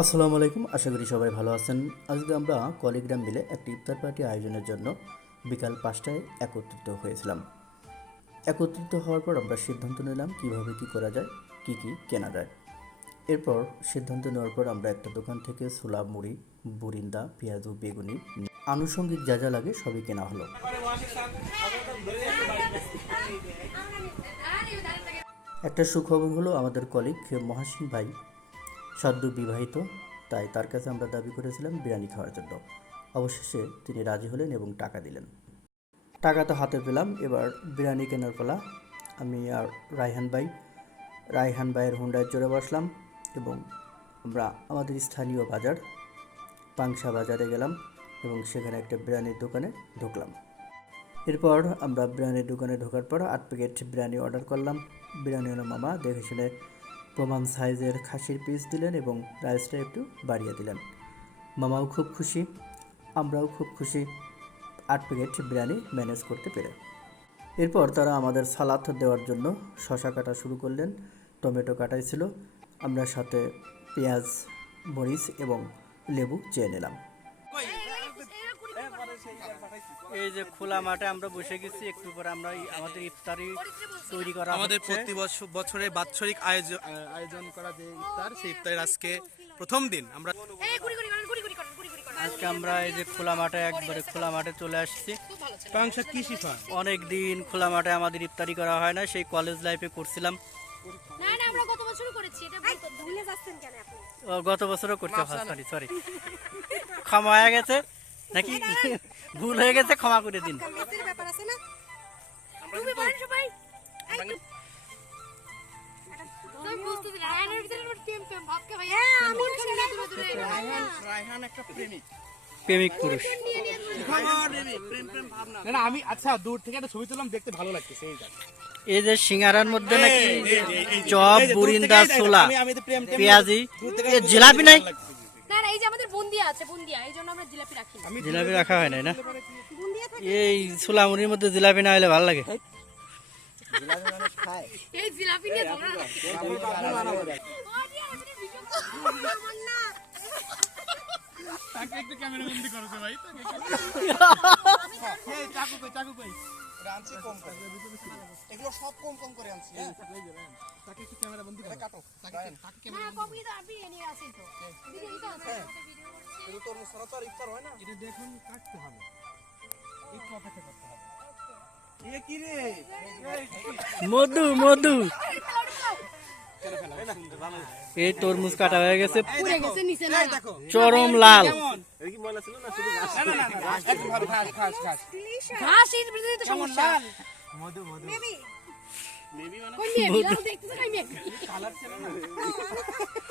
আসসালামু আলাইকুম, আশা করি সবাই ভালো আছেন। আজকে আমরা কলিগ্রাম মিলে একটি ইফতার পার্টি আয়োজনের জন্য বিকাল পাঁচটায় একত্রিত হয়েছিলাম। একত্রিত হওয়ার পর আমরা সিদ্ধান্ত নিলাম কীভাবে কি করা যায়, কি কি কেনা যায়। এরপর সিদ্ধান্ত নেওয়ার পর আমরা একটা দোকান থেকে ছোলা, মুড়ি, বুরিন্দা, পেঁয়াজু, বেগুনি আনুষঙ্গিক যা যা লাগে সবই কেনা হলো। একটা সুখবর হলো আমাদের কলিগ মহাসিন ভাই সদ্য বিবাহিত, তাই তার কাছে আমরা দাবি করেছিলাম বিরিয়ানি খাওয়ার জন্য। অবশেষে তিনি রাজি হলেন এবং টাকা দিলেন। টাকা তো হাতে পেলাম, এবার বিরিয়ানি কেনার পালা। আমি আর রায়হান ভাই, রায়হান ভাইয়ের হুন্ডায় চড়ে বসলাম এবং আমরা আমাদের স্থানীয় বাজার, পাংশা বাজারে গেলাম এবং সেখানে একটা বিরিয়ানির দোকানে ঢুকলাম। এরপর আমরা বিরিয়ানির দোকানে ঢোকার পর আট প্যাকেট বিরিয়ানি অর্ডার করলাম। বিরিয়ানিওয়ালা মামা, দেখে শুনে প্রমাণ সাইজের খাসির পিস দিলেন এবং রাইসটা একটু বাড়িয়ে দিলেন। মামাও খুব খুশি, আমরাও খুব খুশি। আট প্যাকেট বিরিয়ানি ম্যানেজ করতে পেরে। এরপর তারা আমাদের সালাদ দেওয়ার জন্য শশা কাটা শুরু করলেন, টমেটো কাটাই ছিল। আমরা সাথে পেঁয়াজ, মরিচ এবং লেবু চেয়ে নিলাম। এই যে খোলা মাঠে আমরা বসে গেছি একটু পরে আমরা আমাদের ইফতারি তৈরি করা আমাদের প্রতি বছরে বাৎসরিক আয়োজন আয়োজন করা যে ইফতার সেই ইফতারের আজকে প্রথম দিন। আমরা আজকে আমরা এই যে খোলা মাঠে একবারে খোলা মাঠে চলে আসছি। পাংশা কি শিফা? অনেক দিন খোলা মাঠে আমাদের ইফতারি করা হয় না সেই কলেজ লাইফে করছিলাম। না না আমরা গত বছরও করেছি এটা ভুলে যাচ্ছেন কেন আপনি ও, গত বছরও করতে সরি সরি ক্ষমা হয়ে গেছে। নাকি? ভুল হয়ে গেছে ক্ষমা করে দিন। ব্যাপার আছে না? তুমি বলেন সবাই। হ্যাঁ আমি ওখানে দূরে দূরে। রায়হান একটা প্রেমিক। প্রেমিক পুরুষ। না না আমি আচ্ছা দূর থেকে একটা ছবি তুললাম দেখতে ভালো লাগতেছে এই এই যে সিঙ্গারার মধ্যে নাকি চপ বুরিন্দা ছোলা পেঁয়াজি জিলাপি নাই? বুন্দিয়া আছে বুন্দিয়া। এই জন্য আমরা জিলাপি রাখি না। জিলাপি রাখা হয় নাই না? এই ছোলামুড়ির মধ্যে জিলাপি না হলে ভালো লাগে। এই জিলাপি নিয়ে তাকে একটু ক্যামেরা বন্দি করো ভাই। চাকু কই চাকু কই? আনছি কম করে। এগুলো সব কম কম করে আনছি হ্যাঁ? তাকে একটু ক্যামেরা বন্ধ করে। কাটো তাকে তাকে না কপি তো আমি এনে তো। ভিডিও তো আছে ভিডিও তোর মুসরা তো আর ইফতার হয় না। এটা দেখুন কাটতে হবে। একটু অপেক্ষা করতে হবে। এ কি রে? মধু মধু। এই তরমুজ কাটা হয়ে গেছে। পুড়ে গেছে নিচে না চরম লাল। না না।